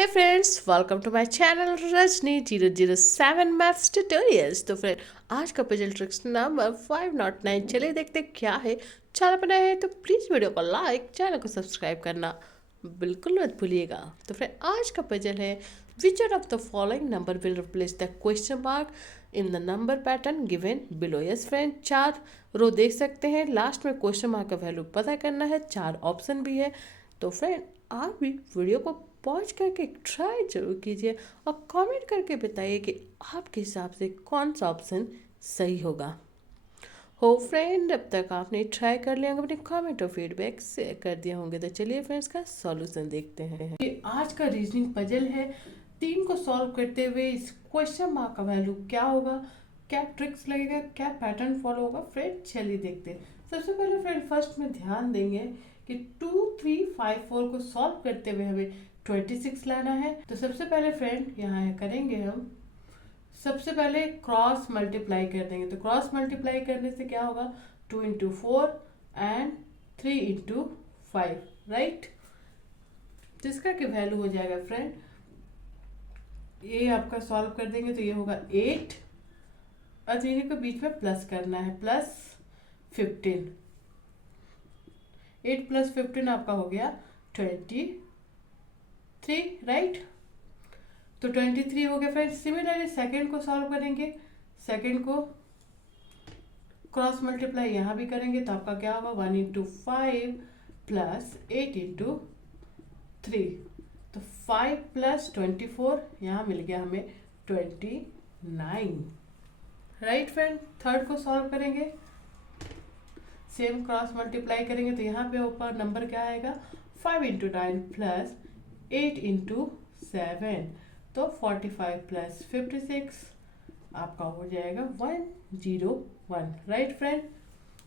Hey friends, welcome to my channel Rajni 007 maths tutorials. तो friend, आज का पजल ट्रिक्स नंबर 509। चलिए देखते हैं क्या है। चैनल पर नए हैं तो प्लीज़ वीडियो को लाइक, चैनल को सब्सक्राइब करना बिल्कुल मत भूलिएगा। तो फ्रेंड, आज का पजल है which are of the following number will replace the question mark in the number pattern given below. Yes friend, 4 row देख सकते हैं, लास्ट में क्वेश्चन मार्क का वैल्यू पता करना है, 4 ऑप्शन भी है। तो फ्रेंड, आप भी वीडियो को पॉज करके ट्राई जरूर कीजिए और कमेंट करके बताइए कि आपके हिसाब से कौन सा ऑप्शन सही होगा। हो फ्रेंड, अब तक आपने ट्राई कर लिया होगा, अपने कमेंट और फीडबैक शेयर कर दिए होंगे। तो चलिए फ्रेंड्स का सॉल्यूशन देखते हैं। ये आज का रीजनिंग पजल है। 3 को सॉल्व करते हुए इस क्वेश्चन मार्क का वैल्यू क्या होगा, क्या ट्रिक्स लगेगा, क्या पैटर्न फॉलो होगा। फ्रेंड चलिए देखते हैं। सबसे पहले फ्रेंड फर्स्ट में ध्यान देंगे कि 2 3 5 4 को सॉल्व करते हुए हमें 26 लाना है। तो सबसे पहले फ्रेंड यहाँ करेंगे हम, सबसे पहले क्रॉस मल्टीप्लाई कर देंगे। तो क्रॉस मल्टीप्लाई करने से क्या होगा, 2 इंटू 4 एंड 3 इंटू 5, राइट। जिसका कि वैल्यू हो जाएगा फ्रेंड, ये आपका सॉल्व कर देंगे तो ये होगा 8 और इन्हीं को बीच में प्लस करना है, प्लस 15। 8 प्लस 15 आपका हो गया 23, राइट। तो 23 हो गया फ्रेंड्स। सिमिलरली सेकेंड को सॉल्व करेंगे, सेकेंड को क्रॉस मल्टीप्लाई यहाँ भी करेंगे तो आपका क्या होगा, 1 इंटू 5 प्लस 8 इंटू 3। तो 5 प्लस 24 यहाँ मिल गया हमें 29, राइट फ्रेंड। थर्ड को सॉल्व करेंगे, सेम क्रॉस मल्टीप्लाई करेंगे तो यहाँ पे ऊपर नंबर क्या आएगा, 5 इंटू 9 प्लस 8 इंटू 7। तो 45 प्लस 56 आपका हो जाएगा 101, राइट फ्रेंड।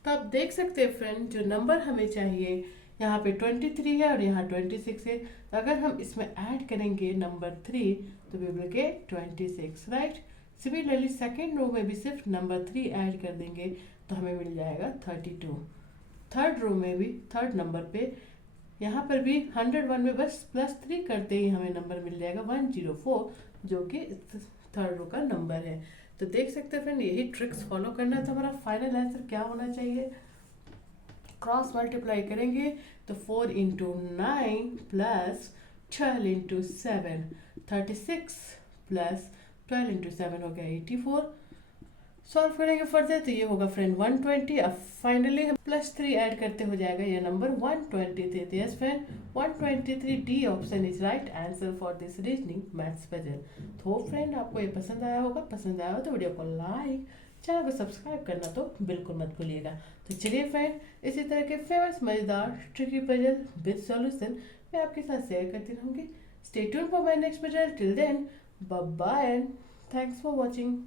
तो आप देख सकते हैं फ्रेंड, जो नंबर हमें चाहिए यहाँ पे 23 है और यहाँ 26 है। अगर हम इसमें ऐड करेंगे नंबर 3 तो we will get 26, right. Similarly second row में भी सिर्फ नंबर 3 ऐड कर देंगे तो हमें मिल जाएगा 32। थर्ड रो में भी थर्ड नंबर पे यहाँ पर भी 101 में बस प्लस 3 करते ही हमें नंबर मिल जाएगा 104, जो कि थर्ड रो का नंबर है। तो देख सकते हैं फ्रेंड, यही ट्रिक्स फॉलो करना है। तो हमारा फाइनल आंसर क्या होना चाहिए, क्रॉस मल्टीप्लाई करेंगे तो 4 into 9 plus 12 into 7, 36 plus 12 into 7 हो गया 84। सॉल्व करेंगे फर्दर तो ये होगा फ्रेंड 120। अब फाइनली हम प्लस 3 ऐड करते हो जाएगा ये number 123। Yes friend, 123 D option is right answer for this reasoning maths puzzle. तो फ्रेंड, आपको ये पसंद आया होगा, पसंद आया हो तो वीडियो को लाइक, चैनल को सब्सक्राइब करना तो बिल्कुल मत भूलिएगा। तो चलिए फ्रेंड, इसी तरह के फेमस मजेदार ट्रिकी पजल विद सॉल्यूशन मैं आपके साथ शेयर करती रहूंगी। Stay tuned for my next puzzle. Till then, bye bye and thanks for watching.